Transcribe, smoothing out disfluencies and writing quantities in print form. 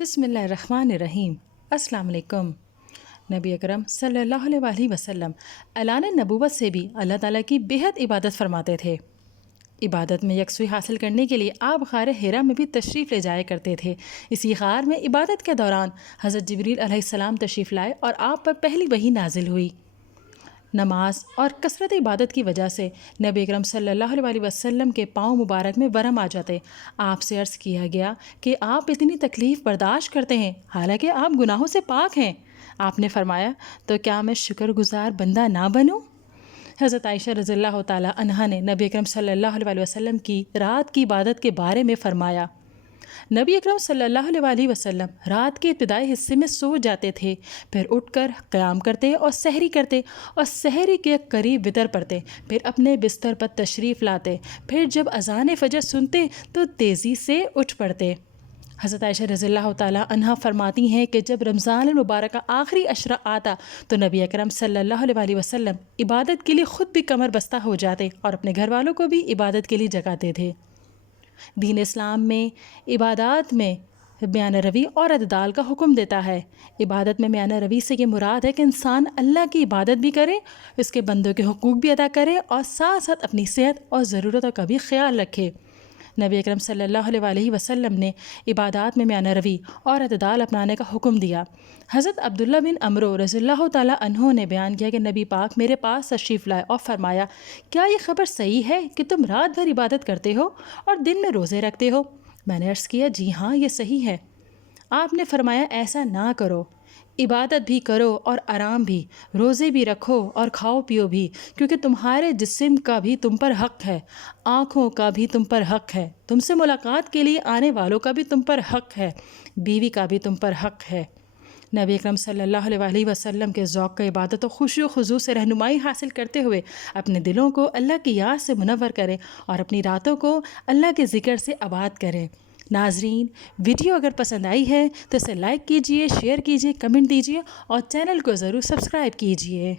بسم اللہ الرحمن الرحیم۔ السلام علیکم۔ نبی اکرم صلی اللہ علیہ وسلم اعلان نبوت سے بھی اللہ تعالیٰ کی بےحد عبادت فرماتے تھے۔ عبادت میں یکسوئی حاصل کرنے کے لیے آپ غار حرا میں بھی تشریف لے جایا کرتے تھے۔ اسی غار میں عبادت کے دوران حضرت جبریل علیہ السلام تشریف لائے اور آپ پر پہلی وحی نازل ہوئی۔ نماز اور کثرت عبادت کی وجہ سے نبی اکرم صلی اللہ علیہ وسلم کے پاؤں مبارک میں ورم آ جاتے۔ آپ سے عرض کیا گیا کہ آپ اتنی تکلیف برداشت کرتے ہیں حالانکہ آپ گناہوں سے پاک ہیں۔ آپ نے فرمایا تو کیا میں شکر گزار بندہ نہ بنوں؟ حضرت عائشہ رضی اللہ تعالیٰ عنہا نے نبی اکرم صلی اللہ علیہ وسلم کی رات کی عبادت کے بارے میں فرمایا، نبی اکرم صلی اللہ علیہ وسلم رات کے ابتدائی حصے میں سو جاتے تھے، پھر اٹھ کر قیام کرتے اور سحری کرتے اور سحری کے قریب وتر پڑھتے، پھر اپنے بستر پر تشریف لاتے، پھر جب اذان فجر سنتے تو تیزی سے اٹھ پڑتے۔ حضرت عائشہ رضی اللہ تعالیٰ عنہا فرماتی ہیں کہ جب رمضان المبارک کا آخری عشرہ آتا تو نبی اکرم صلی اللہ علیہ وسلم عبادت کے لیے خود بھی کمر بستہ ہو جاتے اور اپنے گھر والوں کو بھی عبادت کے لیے جگاتے تھے۔ دین اسلام میں عبادات میں میانہ روی اور اعتدال کا حکم دیتا ہے۔ عبادت میں میانہ روی سے یہ مراد ہے کہ انسان اللہ کی عبادت بھی کرے، اس کے بندوں کے حقوق بھی ادا کرے اور ساتھ ساتھ اپنی صحت اور ضرورتوں کا بھی خیال رکھے۔ نبی اکرم صلی اللہ علیہ وسلم نے عبادات میں میانہ روی اور اعتدال اپنانے کا حکم دیا۔ حضرت عبداللہ بن عمرو رضی اللہ تعالیٰ عنہ نے بیان کیا کہ نبی پاک میرے پاس تشریف لائے اور فرمایا، کیا یہ خبر صحیح ہے کہ تم رات بھر عبادت کرتے ہو اور دن میں روزے رکھتے ہو؟ میں نے عرض کیا، جی ہاں، یہ صحیح ہے۔ آپ نے فرمایا، ایسا نہ کرو، عبادت بھی کرو اور آرام بھی، روزے بھی رکھو اور کھاؤ پیو بھی، کیونکہ تمہارے جسم کا بھی تم پر حق ہے، آنکھوں کا بھی تم پر حق ہے، تم سے ملاقات کے لیے آنے والوں کا بھی تم پر حق ہے، بیوی کا بھی تم پر حق ہے۔ نبی اکرم صلی اللہ علیہ وسلم کے ذوق کا عبادت و خشوع و خضوع سے رہنمائی حاصل کرتے ہوئے اپنے دلوں کو اللہ کی یاد سے منور کریں اور اپنی راتوں کو اللہ کے ذکر سے آباد کریں۔ ناظرین، ویڈیو اگر پسند آئی ہے تو اسے لائک کیجئے، شیئر کیجئے، کمنٹ دیجئے اور چینل کو ضرور سبسکرائب کیجئے۔